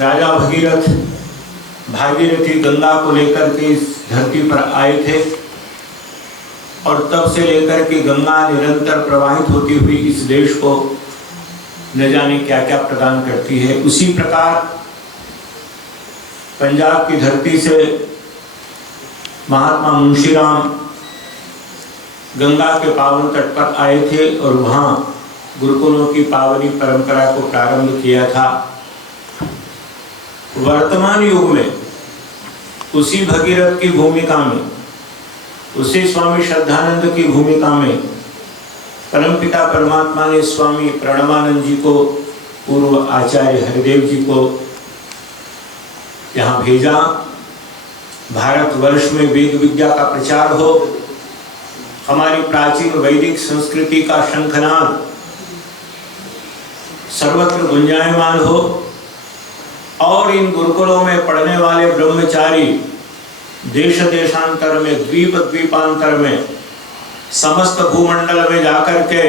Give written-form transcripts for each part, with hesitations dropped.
राजा भगीरथ भागीरथी गंगा को लेकर के इस धरती पर आए थे और तब से लेकर के गंगा निरंतर प्रवाहित होती हुई इस देश को न जाने क्या क्या प्रदान करती है। उसी प्रकार पंजाब की धरती से महात्मा मुंशीराम गंगा के पावन तट पर आए थे और वहाँ गुरुकुलों की पावनी परंपरा को प्रारंभ किया था। वर्तमान युग में उसी भगीरथ की भूमिका में, उसी स्वामी श्रद्धानंद की भूमिका में परमपिता परमात्मा ने स्वामी प्रणवानंद जी को, पूर्व आचार्य हरिदेव जी को यहाँ भेजा। भारतवर्ष में वेद विद्या का प्रचार हो, हमारी प्राचीन वैदिक संस्कृति का शंखनाद सर्वत्र गुंजायमान हो और इन गुरुकुलों में पढ़ने वाले ब्रह्मचारी देश देशांतर में, द्वीप द्वीपांतर में, समस्त भूमंडल में जाकर के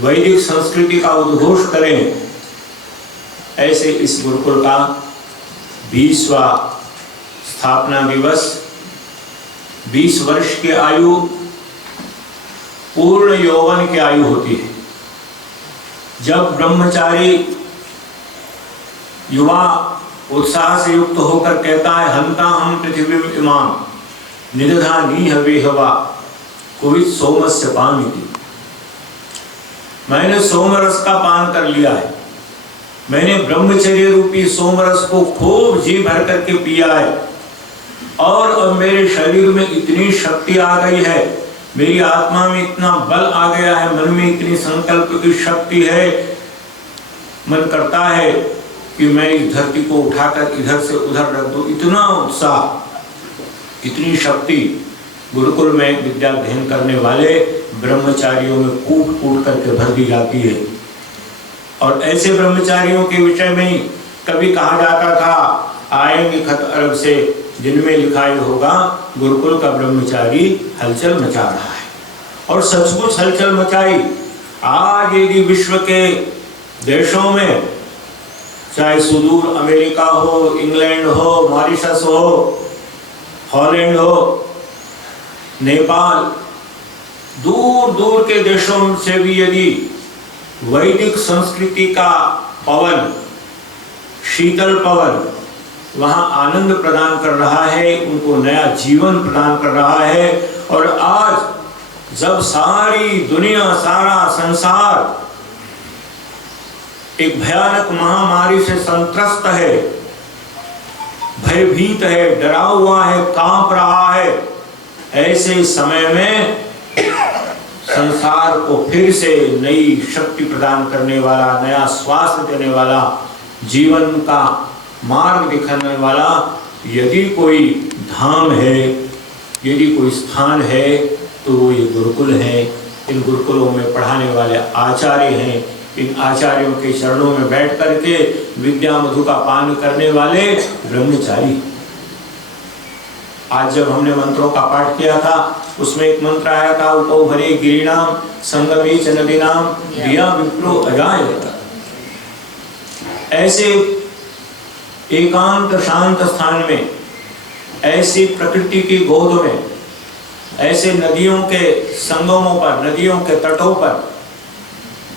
वैदिक संस्कृति का उद्घोष करें। ऐसे इस गुरुकुल का 20वां स्थापना दिवस, 20 वर्ष की आयु पूर्ण यौवन की आयु होती है। जब ब्रह्मचारी युवा उत्साह से युक्त होकर कहता है, हंता हम पृथ्वी इमाम निदधा नीह वेहवा कुवित सोमस्य पामिति, मैंने सोमरस का पान कर लिया है, मैंने ब्रह्मचर्य रूपी सोमरस को खूब जी भर करके पिया है और अब मेरे शरीर में इतनी शक्ति आ गई है, मेरी आत्मा में इतना बल आ गया है, मन में इतनी संकल्प की शक्ति है, मन करता है कि मैं इस धरती को उठाकर इधर से उधर रख दूं। इतना उत्साह, इतनी शक्ति गुरुकुल में विद्या अध्ययन करने वाले ब्रह्मचारियों में कूट कूट करके भर दी जाती है। और ऐसे ब्रह्मचारियों के विषय में कभी कहा जाता था, आएंगे खत अरब से जिनमें लिखाई होगा गुरुकुल का ब्रह्मचारी हलचल मचा रहा है। और सचमुच हलचल मचाई। आज यदि विश्व के देशों में, चाहे सुदूर अमेरिका हो, इंग्लैंड हो, मॉरिशस हो, हॉलैंड हो, नेपाल, दूर दूर के देशों से भी यदि वैदिक संस्कृति का पवन, शीतल पवन वहाँ आनंद प्रदान कर रहा है, उनको नया जीवन प्रदान कर रहा है। और आज जब सारी दुनिया, सारा संसार एक भयानक महामारी से संत्रस्त है, भयभीत है, डरा हुआ है, कांप रहा है, ऐसे समय में संसार को फिर से नई शक्ति प्रदान करने वाला, नया स्वास्थ्य देने वाला, जीवन का मार्ग दिखाने वाला यदि कोई धाम है, यदि कोई स्थान है तो वो ये गुरुकुल है। इन गुरुकुलों में पढ़ाने वाले आचार्य हैं, इन आचार्यों के चरणों में बैठ करके विद्या मधु का पान करने वाले ब्रह्मचारी। आज जब हमने मंत्रों का पाठ किया था, उसमें एक मंत्र आया था, उपो भरे गिरिनाम संगमे च नदीनाम दिया विप्रो अजायत। ऐसे एकांत शांत स्थान में, ऐसी प्रकृति की गोद में, ऐसे नदियों के संगमों पर, नदियों के तटों पर,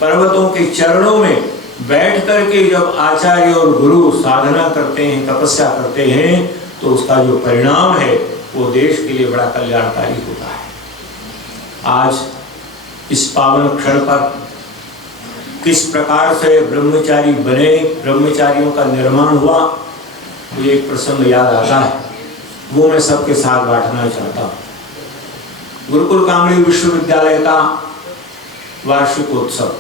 पर्वतों के चरणों में बैठ करके जब आचार्य और गुरु साधना करते हैं, तपस्या करते हैं, तो उसका जो परिणाम है वो देश के लिए बड़ा कल्याणकारी होता है। आज इस पावन क्षण पर किस प्रकार से ब्रह्मचारी बने, ब्रह्मचारियों का निर्माण हुआ, मुझे एक प्रसंग याद आता है, वो मैं सबके साथ बांटना चाहता हूँ। गुरुकुल कामड़ी विश्वविद्यालय का वार्षिकोत्सव,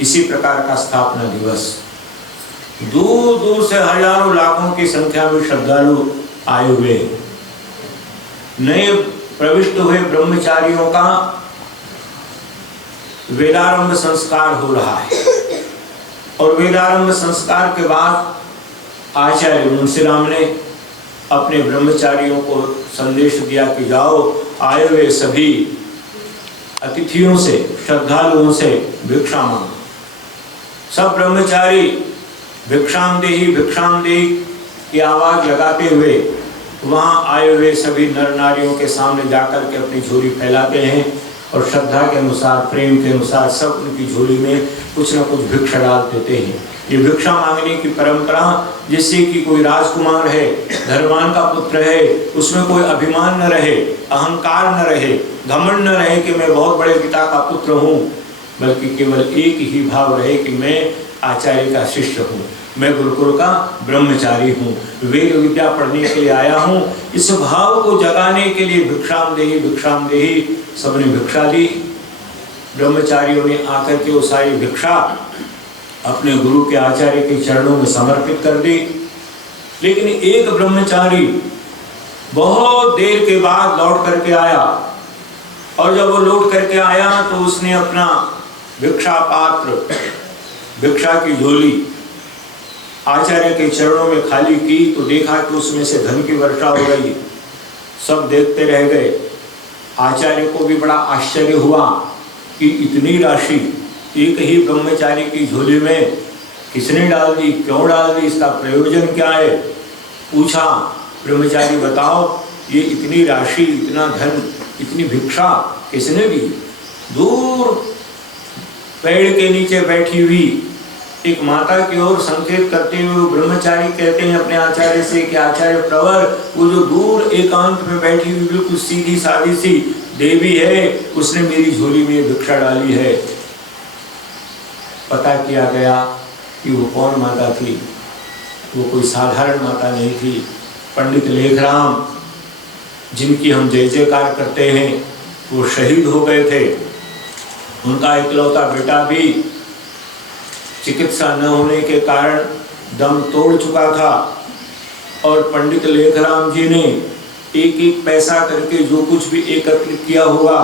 इसी प्रकार का स्थापना दिवस, दूर दूर से हजारों लाखों की संख्या में श्रद्धालु आए हुए, नए प्रविष्ट हुए ब्रह्मचारियों का वेदारंभ संस्कार हो रहा है। और वेदारंभ संस्कार के बाद आचार्य मुंशीराम ने अपने ब्रह्मचारियों को संदेश दिया कि जाओ, आए हुए सभी अतिथियों से, श्रद्धालुओं से भिक्षा मांगो। सब ब्रह्मचारी भिक्षाम देही की आवाज लगाते हुए वहाँ आए हुए सभी नर नारियों के सामने जाकर के अपनी झोली फैलाते हैं और श्रद्धा के अनुसार, प्रेम के अनुसार सब उनकी झोली में कुछ न कुछ भिक्षा डाल देते हैं। ये भिक्षा मांगने की परंपरा, जिससे कि कोई राजकुमार है, धनवान का पुत्र है, उसमें कोई अभिमान न रहे, अहंकार न रहे, घमंड न रहे कि मैं बहुत बड़े पिता का पुत्र हूँ, बल्कि केवल एक ही भाव रहे कि मैं आचार्य का शिष्य हूँ, मैं गुरुकुल का ब्रह्मचारी हूँ, वेद विद्या पढ़ने के लिए आया हूँ। इस भाव को जगाने के लिए भिक्षाम देही सबने भिक्षा दी। ब्रह्मचारियों ने आकर के वो सारी भिक्षा अपने गुरु के आचार्य के चरणों में समर्पित कर दी। लेकिन एक ब्रह्मचारी बहुत देर के बाद लौट करके आया, और जब वो लौट करके आया तो उसने अपना भिक्षा पात्र, भिक्षा की झोली आचार्य के चरणों में खाली की तो देखा कि उसमें से धन की वर्षा हो गई। सब देखते रह गए। आचार्य को भी बड़ा आश्चर्य हुआ कि इतनी राशि एक ही ब्रह्मचारी की झोली में किसने डाल दी, क्यों डाल दी, इसका प्रयोजन क्या है। पूछा, ब्रह्मचारी बताओ ये इतनी राशि, इतना धन, इतनी भिक्षा किसने दी। दूर पेड़ के नीचे बैठी हुई एक माता की ओर संकेत करते हुए ब्रह्मचारी कहते हैं अपने आचार्य से कि आचार्य प्रवर, वो जो दूर एकांत में बैठी हुई बिल्कुल सीधी सादी सी देवी है, उसने मेरी झोली में भिक्षा डाली है। पता किया गया कि वो कौन माता थी। वो कोई साधारण माता नहीं थी। पंडित लेखराम, जिनकी हम जय जयकार करते हैं, वो शहीद हो गए थे। उनका इकलौता बेटा भी चिकित्सा न होने के कारण दम तोड़ चुका था, और पंडित लेखराम जी ने एक एक पैसा करके जो कुछ भी एकत्रित किया होगा,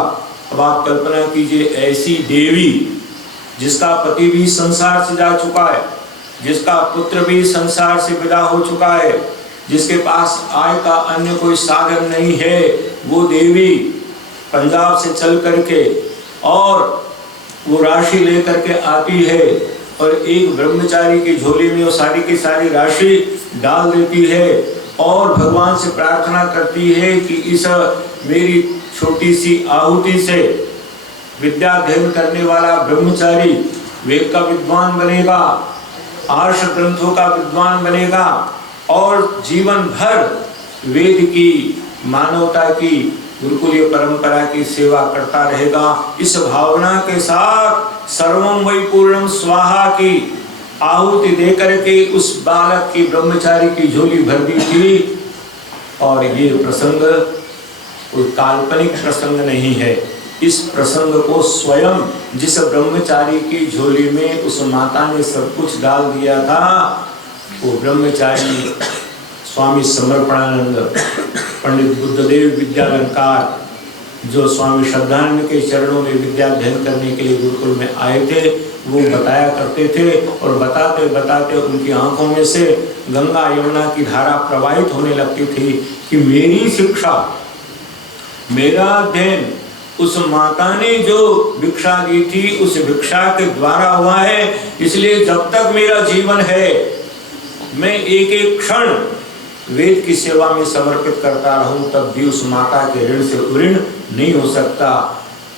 अब आप कल्पना कीजिए, ऐसी देवी जिसका पति भी संसार से जा चुका है, जिसका पुत्र भी संसार से विदा हो चुका है, जिसके पास आय का अन्य कोई साधन नहीं है, वो देवी पंजाब से चल करके और वो राशि लेकर के आती है और एक ब्रह्मचारी की झोली में वो सारी की सारी राशि डाल देती है और भगवान से प्रार्थना करती है कि इस मेरी छोटी सी आहुति से विद्या अध्ययन करने वाला ब्रह्मचारी वेद का विद्वान बनेगा, आर्ष ग्रंथों का विद्वान बनेगा और जीवन भर वेद की, मानवता की, गुरुकुलीय परंपरा की सेवा करता रहेगा। इस भावना के साथ सर्वं वै पूर्णम स्वाहा की आहुति देकर के उस बालक की, ब्रह्मचारी की झोली भर दी थी। और ये प्रसंग कोई काल्पनिक प्रसंग नहीं है। इस प्रसंग को स्वयं जिस ब्रह्मचारी की झोली में उस माता ने सब कुछ डाल दिया था, वो ब्रह्मचारी स्वामी समर्पणानंद, पंडित बुद्धदेव विद्यालंकार, जो स्वामी श्रद्धानंद के चरणों में विद्या अध्ययन करने के लिए गुरुकुल में आए थे, वो बताया करते थे। और बताते बताते उनकी आंखों में से गंगा यमुना की धारा प्रवाहित होने लगती थी कि मेरी शिक्षा, मेरा अध्ययन उस माता ने जो भिक्षा दी थी, उस भिक्षा के द्वारा हुआ है। इसलिए जब तक मेरा जीवन है, मैं एक एक क्षण वेद की सेवा में समर्पित करता रहूं, तब भी उस माता के ऋण से ऋण नहीं हो सकता।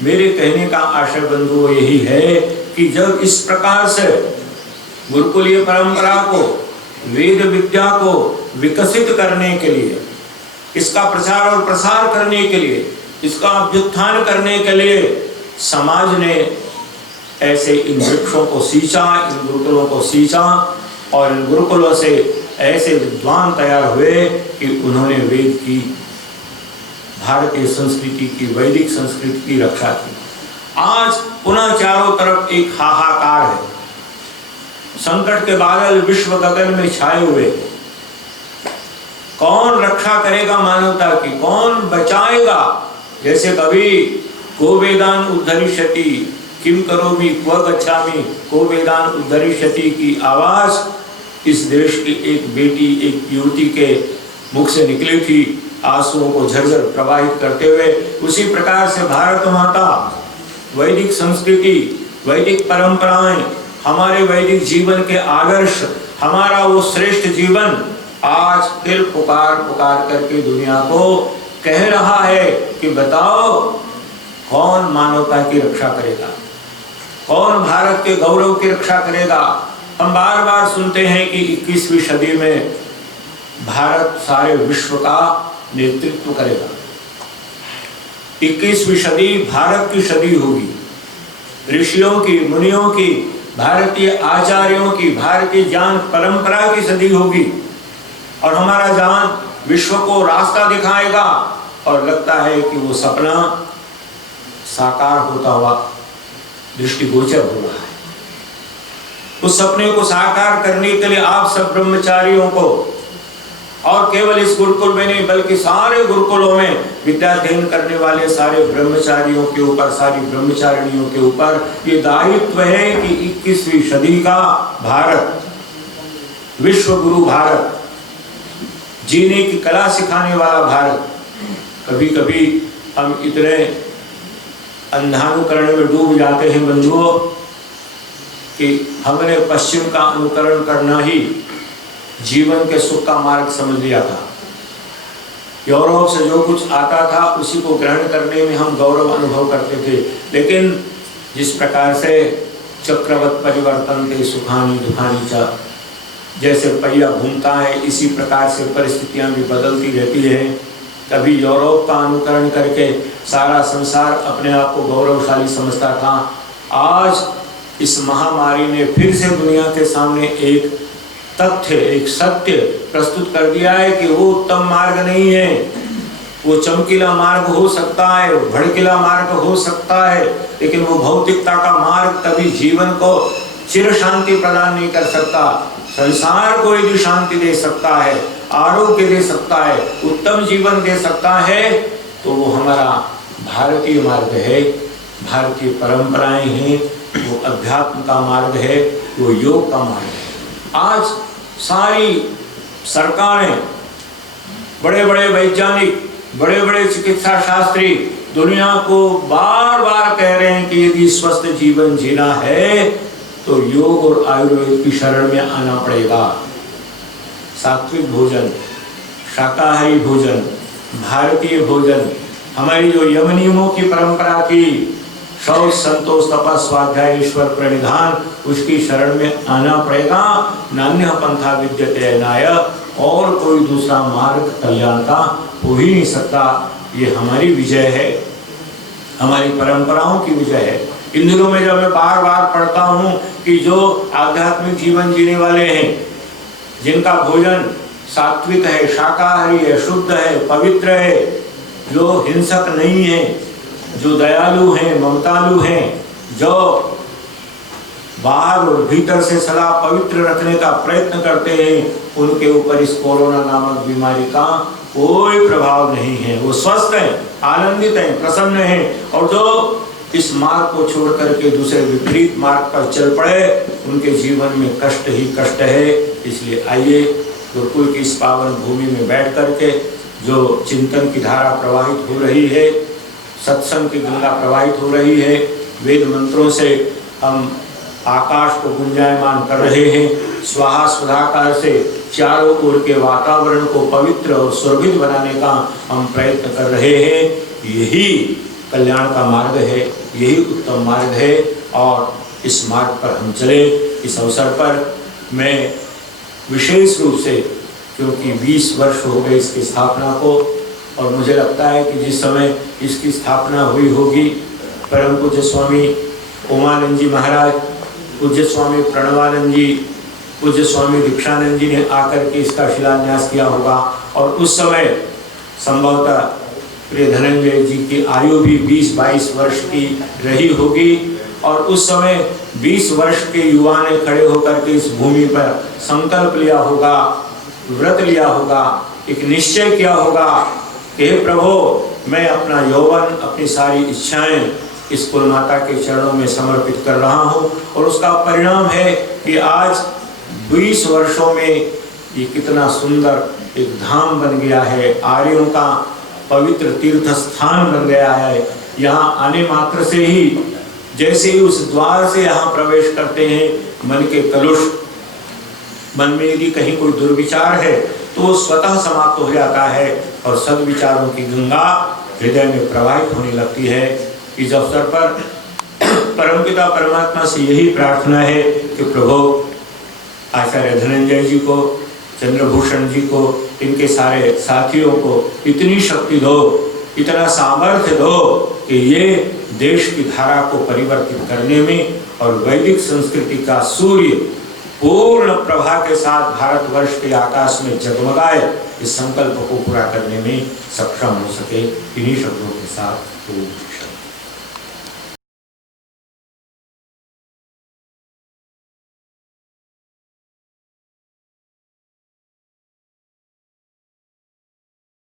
मेरे कहने का आशय बंधुओं यही है कि जब इस प्रकार से गुरुकुलीय परंपरा को, वेद विद्या को विकसित करने के लिए, इसका प्रचार और प्रसार करने के लिए, इसका अभ्युत्थान करने के लिए समाज ने ऐसे इन वृक्षों को सींचा, इन गुरुकुलों को सींचा और इन गुरुकुलों से ऐसे विद्वान तैयार हुए कि उन्होंने वेद की, भारतीय संस्कृति की, वैदिक संस्कृति की रक्षा की। आज पुनः चारों तरफ एक हाहाकार है, संकट के बादल विश्व गगन में छाए हुए। कौन रक्षा करेगा मानवता की, कौन बचाएगा? जैसे कभी को वेदान उद्धरिष्यति किम करोमि क्व गच्छामि, को वेदान उद्धरिष्यति की आवाज इस देश की एक बेटी, एक युवती के मुख से निकली थी, आंसुओं को झरझर प्रवाहित करते हुए। उसी प्रकार से भारत माता, वैदिक संस्कृति, वैदिक परंपराएं, हमारे वैदिक जीवन के आदर्श, हमारा वो श्रेष्ठ जीवन आज फिर पुकार पुकार करके दुनिया को कह रहा है कि बताओ कौन मानवता की रक्षा करेगा, कौन भारत के गौरव की रक्षा करेगा। हम बार बार सुनते हैं कि 21वीं सदी में भारत सारे विश्व का नेतृत्व करेगा। 21वीं सदी भारत की सदी होगी, ऋषियों की, मुनियों की, भारतीय आचार्यों की, भारतीय ज्ञान परंपरा की सदी होगी और हमारा ज्ञान विश्व को रास्ता दिखाएगा। और लगता है कि वो सपना साकार होता हुआ दृष्टिगोचर हो रहा है। उस सपने को साकार करने के लिए आप सब ब्रह्मचारियों को, और केवल इस गुरुकुल में नहीं बल्कि सारे गुरुकुलों में विद्याध्ययन करने वाले सारे ब्रह्मचारियों के ऊपर, सारी ब्रह्मचारिणियों के ऊपर ये दायित्व है कि 21वीं सदी का भारत, विश्व गुरु भारत, जीने की कला सिखाने वाला भारत। कभी कभी हम इतने अंधानुकरण में डूब जाते हैं बंधुओं कि हमने पश्चिम का अनुकरण करना ही जीवन के सुख का मार्ग समझ लिया था। यूरोप से जो कुछ आता था उसी को ग्रहण करने में हम गौरव अनुभव करते थे, लेकिन जिस प्रकार से चक्रवत परिवर्तन थे सुखानी दुखानी चा, जैसे पहिया घूमता है इसी प्रकार से परिस्थितियां भी बदलती रहती हैं। कभी यूरोप का अनुकरण करके सारा संसार अपने आप को गौरवशाली समझता था। आज इस महामारी ने फिर से दुनिया के सामने एक तथ्य, एक सत्य प्रस्तुत कर दिया है कि वो उत्तम मार्ग नहीं है। वो चमकीला मार्ग हो सकता है, भड़कीला मार्ग हो सकता है, लेकिन वो भौतिकता का मार्ग कभी जीवन को चिर शांति प्रदान नहीं कर सकता। संसार को यदि शांति दे सकता है, आरोग्य दे सकता है, उत्तम जीवन दे सकता है, तो वो हमारा भारतीय मार्ग है, भारतीय परंपराएं हैं, वो अध्यात्म का मार्ग है, वो योग का मार्ग है। आज सारी सरकारें, बड़े बड़े वैज्ञानिक, बड़े बड़े चिकित्सा शास्त्री दुनिया को बार बार कह रहे हैं कि यदि स्वस्थ जीवन जीना है तो योग और आयुर्वेद की शरण में आना पड़ेगा। सात्विक भोजन, शाकाहारी भोजन, भारतीय भोजन, हमारी जो यम नियमों की परंपरा की शौच संतोष तपस स्वाध्याय ईश्वर प्रणिधान, उसकी शरण में आना पड़ेगा। नान्यः पंथा विद्यते नाय, और कोई दूसरा मार्ग कल्याण का हो ही नहीं सकता। ये हमारी विजय है, हमारी परंपराओं की विजय है। इन दिनों में जब मैं बार बार पढ़ता हूँ कि जो आध्यात्मिक जीवन जीने वाले हैं, जिनका भोजन सात्विक है, शाकाहारी है, शुद्ध है, पवित्र है, जो हिंसक नहीं है, जो दयालु हैं, ममतालु हैं, जो बाहर और भीतर से सदा पवित्र रखने का प्रयत्न करते हैं, उनके ऊपर इस कोरोना नामक बीमारी का कोई प्रभाव नहीं है। वो स्वस्थ हैं, आनंदित हैं, प्रसन्न हैं। और जो इस मार्ग को छोड़ करके दूसरे विपरीत मार्ग पर चल पड़े, उनके जीवन में कष्ट ही कष्ट है। इसलिए आइए गुरुकुल की इस पावन भूमि में बैठ करके जो चिंतन की धारा प्रवाहित हो रही है, सत्संग की गंगा प्रवाहित हो रही है, वेद मंत्रों से हम आकाश को गुंजायमान कर रहे हैं, स्वाहा सुधाकार से चारों ओर के वातावरण को पवित्र और सुरभित बनाने का हम प्रयत्न कर रहे हैं। यही कल्याण का मार्ग है, यही उत्तम मार्ग है और इस मार्ग पर हम चले। इस अवसर पर मैं विशेष रूप से, क्योंकि 20 वर्ष हो गए इसकी स्थापना को, और मुझे लगता है कि जिस समय इसकी स्थापना हुई होगी, परम पूज्य स्वामी उमानंद जी महाराज, पूज्य स्वामी प्रणवानंद जी, पूज्य स्वामी दीक्षानंद जी ने आकर के इसका शिलान्यास किया होगा। और उस समय संभवतः प्रिय धनंजय जी की आयु भी 20-22 वर्ष की रही होगी, और उस समय 20 वर्ष के युवा ने खड़े होकर के इस भूमि पर संकल्प लिया होगा, व्रत लिया होगा, एक निश्चय किया होगा कि हे प्रभु, मैं अपना यौवन, अपनी सारी इच्छाएं इस कुल माता के चरणों में समर्पित कर रहा हूँ। और उसका परिणाम है कि आज 20 वर्षों में ये कितना सुंदर एक धाम बन गया है, आर्यों का पवित्र तीर्थ स्थान बन गया है। यहाँ आने मात्र से ही, जैसे ही उस द्वार से यहाँ प्रवेश करते हैं, मन के कलुष मन में यदि कहीं कोई दुर्विचार है तो वो स्वतः समाप्त हो जाता है और सद्विचारों की गंगा हृदय में प्रवाहित होने लगती है। इस अवसर पर परमपिता परमात्मा से यही प्रार्थना है कि प्रभु आचार्य धनंजय जी को, चंद्रभूषण जी को, इनके सारे साथियों को इतनी शक्ति दो, इतना सामर्थ्य दो कि ये देश की धारा को परिवर्तित करने में और वैदिक संस्कृति का सूर्य पूर्ण प्रभा के साथ भारतवर्ष के आकाश में जगमगाए, इस संकल्प को पूरा करने में सक्षम हो सके। इन्हीं शब्दों के साथ